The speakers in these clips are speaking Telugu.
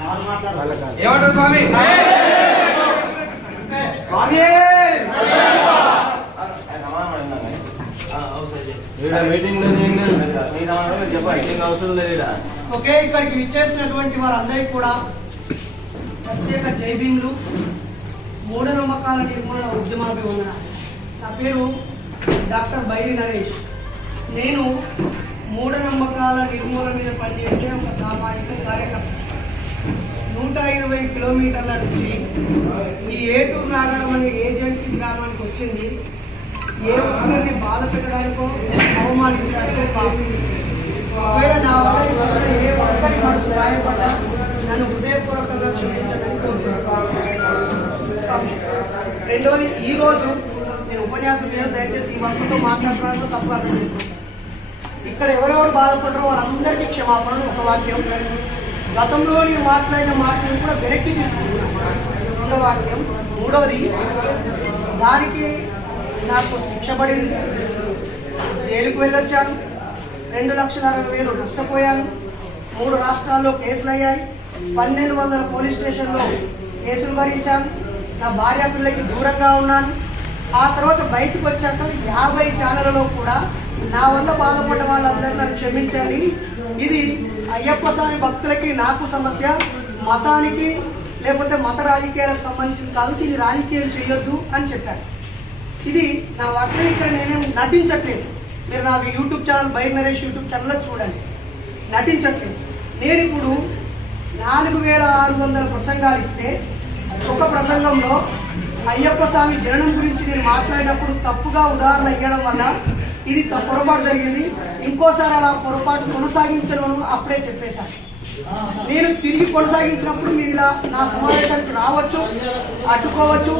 ఏమంటారు స్వామి? ఓకే, ఇక్కడికి విచ్చేసినటువంటి వారందరికీ కూడా ప్రత్యేక జై భీములు, మూఢనమ్మకాల నిర్మూలన ఉద్యమాభివందనాలు. నా పేరు డాక్టర్ బైరి నరేష్. నేను మూఢనమ్మకాల నిర్మూలన మీద పనిచేసే ఒక సామాజిక కార్యకర్త. 120 కిలోమీటర్ల నుంచి ఈ ఏటూరు నాగరం అనే ఏజెన్సీ గ్రామానికి వచ్చింది ఏ ఒక్కరిని బాధ పెట్టడానికో అవమానించడానికో కాదు. ఒకవేళ నా వల్ల ఏ ఒక్కరి మనసు గాయపడ్డా నన్ను హృదయపూర్వకంగా క్షమించడానికి కోరుతున్నాను. రెండోది, ఈరోజు నేను ఉపన్యాసం మీద దయచేసి ఈ వర్గంతో మాట్లాడడానికి తప్పు అర్థం చేసుకుంటాను. ఇక్కడ ఎవరెవరు బాధపడరో వాళ్ళందరికీ క్షమాపణలు. ఒక వాక్యం, గతంలో నేను మాట్లాడిన మాటలను కూడా వెనక్కి తీసుకుంటున్నాను. రెండో వాక్యం. మూడవది, దానికి నాకు శిక్ష పడింది, జైలుకు వెళ్ళొచ్చాను, 2,60,000 నష్టపోయాను, 3 రాష్ట్రాల్లో కేసులు అయ్యాయి, 1,200 పోలీస్ స్టేషన్లో కేసులు భరించాను, నా భార్య పిల్లలకి దూరంగా ఉన్నాను. ఆ తర్వాత బయటకు వచ్చాక 50 ఛానళ్లలో కూడా నా వల్ల బాధపడ్డ వాళ్ళందరూ నన్ను క్షమించండి, ఇది అయ్యప్ప స్వామి భక్తులకి నాకు సమస్య, మతానికి లేకపోతే మత రాజకీయాలకు సంబంధించింది కాదు, ఇది రాజకీయం చేయొద్దు అని చెప్పాను. ఇది నా వర్గం. ఇక్కడ నేనేం నటించట్లేదు. మీరు నా YouTube channel Bairi Naresh YouTube ఛానల్లో చూడండి, నటించట్లేదు. నేను ఇప్పుడు 4,600 ప్రసంగాలు ఇస్తే ఒక ప్రసంగంలో అయ్యప్ప స్వామి జననం గురించి నేను మాట్లాడినప్పుడు తప్పుగా ఉదాహరణ ఇవ్వడం వల్ల ఇది పొరపాటు జరిగింది, ఇంకోసారి అలా పొరపాటు కొనసాగించడం అప్పుడే చెప్పేశాను. నేను తిరిగి కొనసాగించినప్పుడు మీరు ఇలా నా సమావేశానికి రావచ్చు, అడ్డుకోవచ్చు.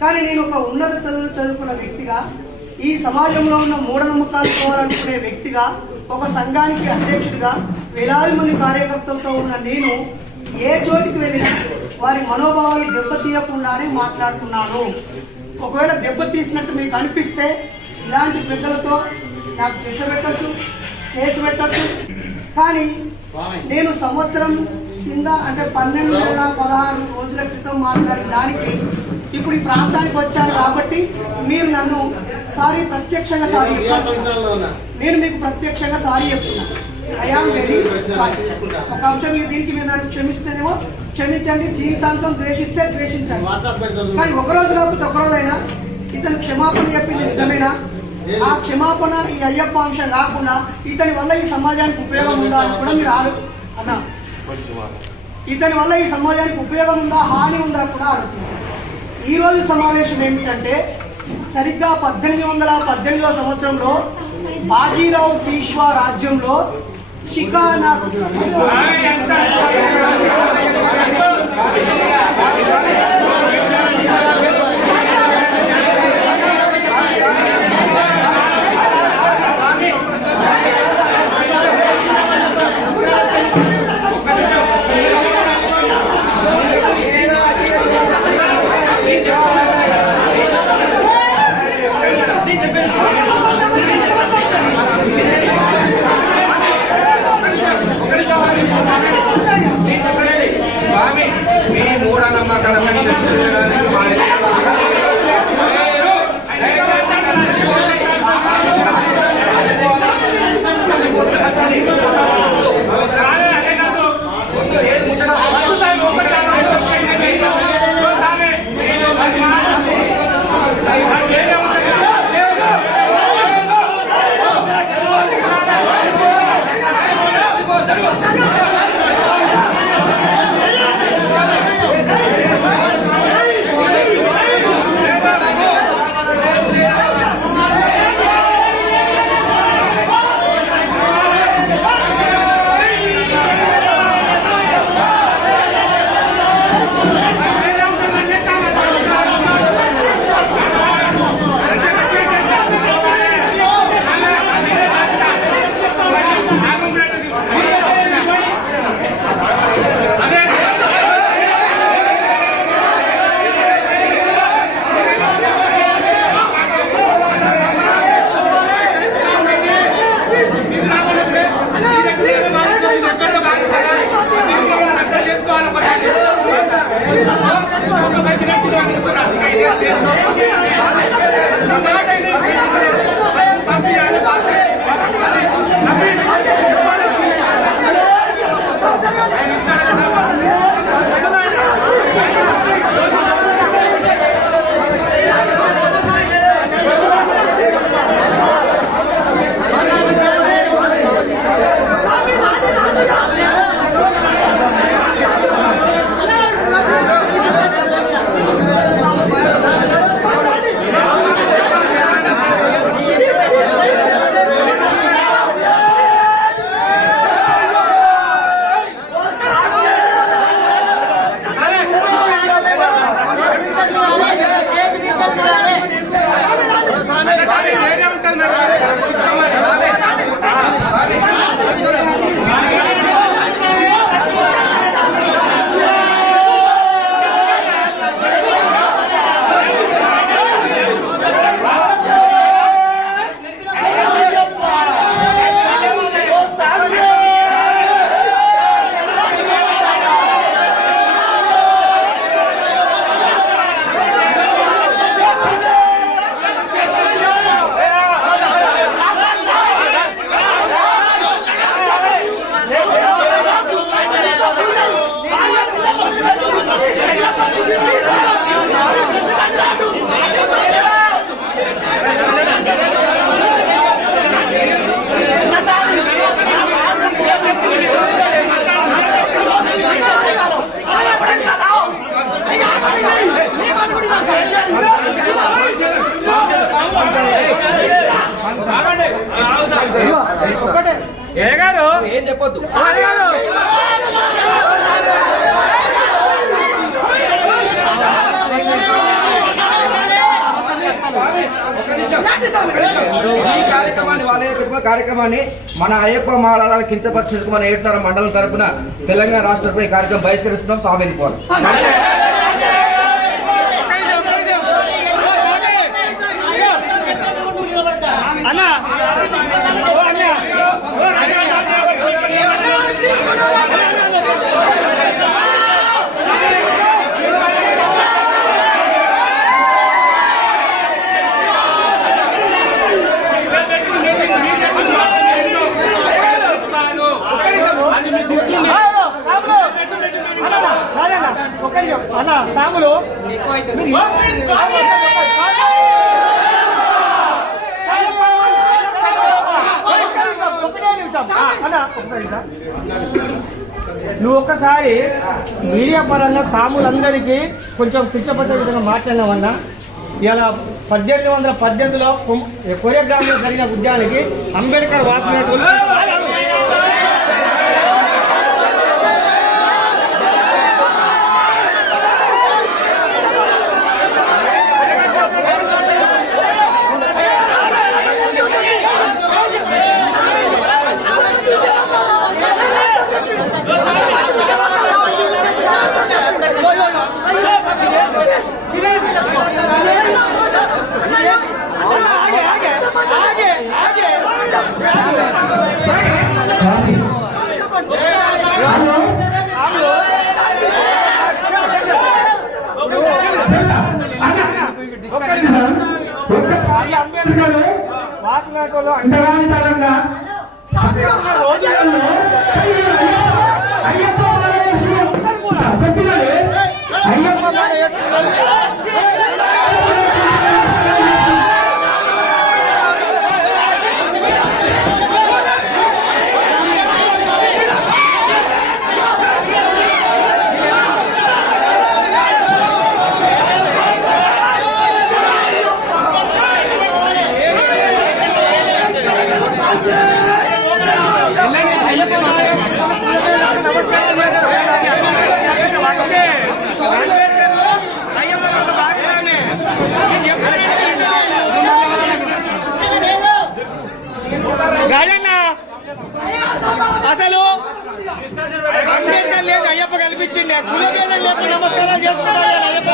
కానీ నేను ఒక ఉన్నత చదువుకున్న వ్యక్తిగా, ఈ సమాజంలో ఉన్న మూఢనమ్మకాలు పోవాలనుకునే వ్యక్తిగా, ఒక సంఘానికి అధ్యక్షుడిగా, వేలాది మంది కార్యకర్తలతో ఉన్న నేను ఏ చోటికి వెళ్ళినా వారి మనోభావాలు దెబ్బతీయకుండానే మాట్లాడుతున్నాను. ఒకవేళ దెబ్బతీసినట్టు మీకు అనిపిస్తే ఇలాంటి పెద్దలతో నాకు శిక్ష పెట్టచ్చు, కేసు పెట్టచ్చు. కానీ నేను సంవత్సరం కింద అంటే 12,16 రోజుల క్రితం మాట్లాడిన దానికి ఇప్పుడు ఈ ప్రాంతానికి వచ్చాను కాబట్టి మీరు నన్ను ప్రత్యక్షంగా సారీ చెప్తున్నా. నేను మీకు ప్రత్యక్షంగా సారీ చెప్తున్నా. I am very sorry. ఒక అంశం దీనికి మీరు నన్ను క్షమిస్తేనేమో క్షమించండి, జీవితాంతం ద్వేషిస్తే ద్వేషించండి. కానీ ఒకరోజు కాకపోతే ఒకరోజైనా ఇతను క్షమాపణ చెప్పింది నిజమేనా? ఆ క్షమాపణ ఈ అయ్యప్ప అంశం కాకుండా ఇతని వల్ల ఈ సమాజానికి ఉపయోగం ఉందా అని కూడా మీరు అన్నా. ఇతని వల్ల ఈ సమాజానికి ఉపయోగం ఉందా, హాని ఉందా కూడా ఆలోచించారు. ఈ రోజు సమావేశం ఏమిటంటే, సరిగ్గా 1818వ సంవత్సరంలో బాజీరావు పీష్వా రాజ్యంలో షికానా ఏం చెప్పొద్దు. ఈ కార్యక్రమాన్ని మన అయ్యప్ప మాల కించపరిచేందుకు మన 7:30 మండలం తరపున తెలంగాణ రాష్ట్రంపై కార్యక్రమం బహిష్కరిస్తున్నాం. స్వామి వెళ్ళిపోవాలి. అన్న సాములు నువ్వు ఒక్కసారి మీడియా పరంగా సాములందరికీ కొంచెం పిచ్చపచ్చే విధంగా మాట్లాడినావన్నా. ఇలా 1818లో కొరియోగ్రాఫ్లో జరిగిన ఉద్యానికి అంబేద్కర్ వాసినటువంటి వాసనలో అంటరానితనంగా అయ్యప్ప అసలు అంబేద్కర్ లేదు అయ్యప్ప కల్పించిండే కులభేదం లేక నమస్కారాలు చేసుకున్నారు అయ్యప్ప